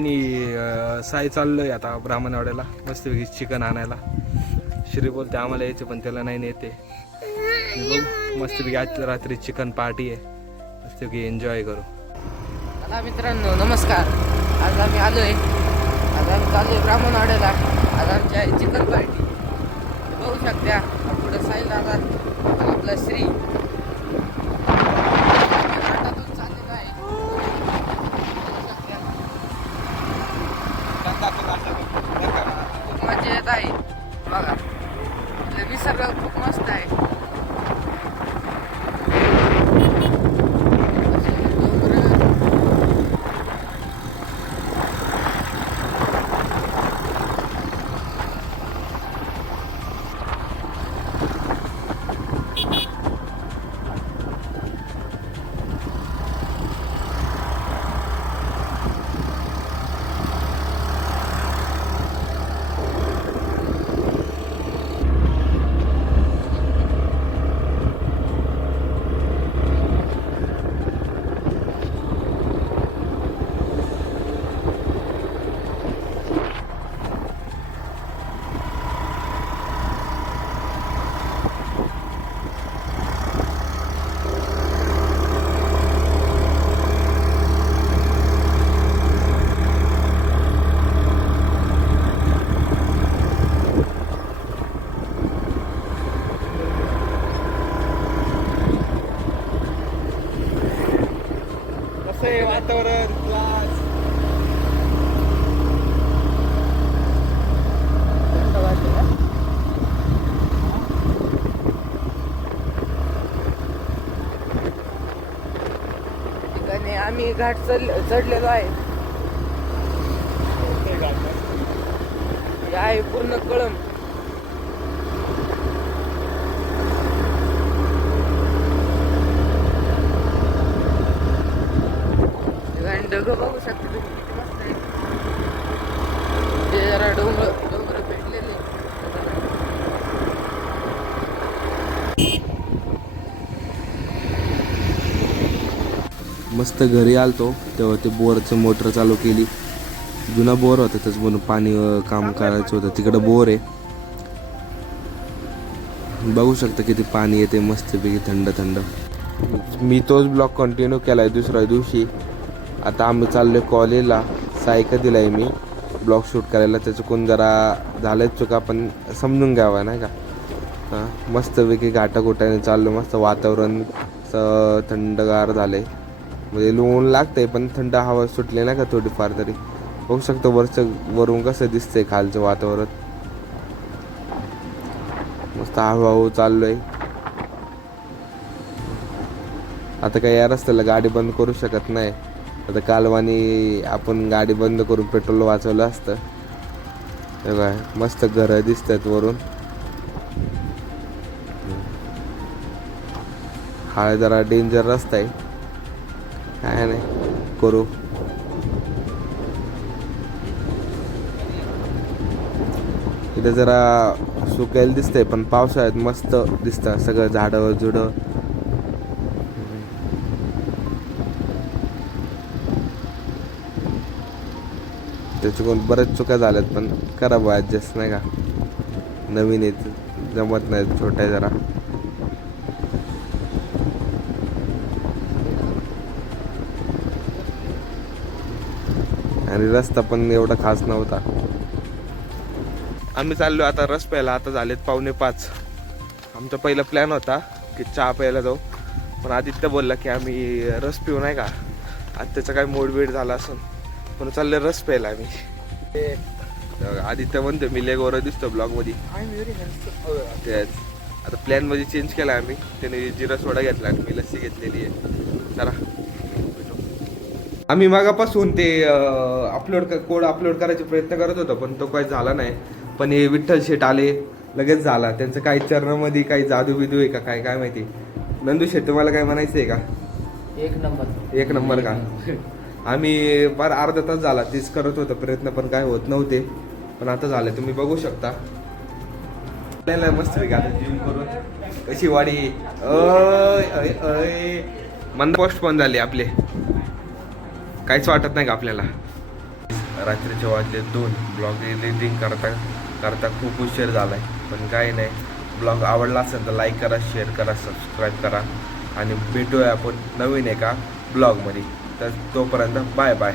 आणि साई चाललोय आता ब्राह्मणवाड्याला मस्तपैकी चिकन आणायला. श्री बोलते आम्हाला यायचे पण त्याला नाही नेते. बघू मस्तपैकी आज रात्री चिकन पार्टी आहे, मस्तपैकी एन्जॉय करू. चला मित्रांनो नमस्कार. आज आम्ही आलोय, आज आम्ही चाललोय ब्राह्मणवाड्याला. आज आमची आहे चिकन पार्टी. बघू शकता पुढे साईल दादा आणि आपला श्री घाटातून चाललेला आहे. खूप मजा येत आहे बघा, निसर्ग खूप मस्त आहे. वातावरण क्लास ठिकाणी आम्ही घाट चढलेलो आहे. हे आहे पूर्ण कळम. ढग बघू शकता तुम्ही किती मस्त आहे. ते जरा डोंगर भेटलेले. मस्त घरी आलतो तेव्हा ते बोरचं मोटर चालू केली. जुना बोर होता त्याच म्हणून पाणी काम करायचं होतं. तिकडं बोर आहे, बघू शकता किती पाणी येते मस्तपैकी थंड थंड. मी तोच ब्लॉग कंटिन्यू केलाय दुसऱ्या दिवशी. आता आम्ही चाललोय कॉलेजला. सायकल दिलाय मी ब्लॉग शूट करायला. त्याचं कोण जरा झालंय चुका पण समजून घ्यावा नाही का. हां मस्तपैकी घाटाघोटाने चाललो. मस्त वातावरण थंडगार झालंय, म्हणजे ऊन लागतंय पण थंड हवा सुटली नाही का थोडीफार तरी. बघू शकतो वरून कसं दिसतंय खालचं वातावरण. मस्त हळूहळू चाललोय. आता काही या रस्त्याला गाडी बंद करू शकत नाही. आता कालवानी आपण गाडी बंद करून पेट्रोल वाचवलं असतं. बघा मस्त घरं दिसतात वरून. हा जरा डेंजर रस्ता आहे, काय नाही करू. इथं जरा सुकायला दिसतंय पण पावसाळ्यात मस्त दिसतं सगळं झाडं झुडं. त्याच्याकडून बऱ्याच चुका झाल्यात पण करा बा ॲडजस्ट नाही का. नवीन येत जमत नाही छोट्या जरा. आणि रस्ता पण एवढा खास नव्हता. आम्ही चाललो आता रस प्यायला. आता झालेत 4:45. आमचा पहिला प्लॅन होता की चहा प्यायला जाऊ, पण आदित्य बोलला की आम्ही रस पिऊ नाही का. आज त्याचा काय मूडबीड झाला असं पण चाललं रस प्यायला आम्ही. आदित्य म्हणतो मी लय गोरा दिसतो ब्लॉगमध्ये. तेच आता प्लॅनमध्ये चेंज केला आम्ही. त्याने जिरा सोडा घेतला आणि मी लस्सी घेतलेली आहे. चला आम्ही मागापासून ते कोड अपलोड करायचा प्रयत्न करत होतो पण तो काही झाला नाही. पण हे विठ्ठल शेट आले लगेच झाला. त्यांचं काही चरणामध्ये काही जादू बिदू आहे का काय काय माहिती. नंदू शेट तुम्हाला काय म्हणायचं आहे का? एक नंबर का. आम्ही फार अर्धा तास झाला तीच करत होतो प्रयत्न पण काय होत नव्हते, पण आता झालं. तुम्ही बघू शकता मस्त आता जिम करून कशी वाडी मंद पोस्ट पण झाली आपले, काहीच वाटत नाही का आपल्याला. रात्रीचे वाजले 2. ब्लॉग एडिटिंग करता खूप उशीर झाला आहे, पण काही नाही. ब्लॉग आवडला असेल तर लाईक करा, शेअर करा, सबस्क्राईब करा आणि भेटूया आपण नवीन एका ब्लॉगमध्ये. तर तोपर्यंत बाय बाय.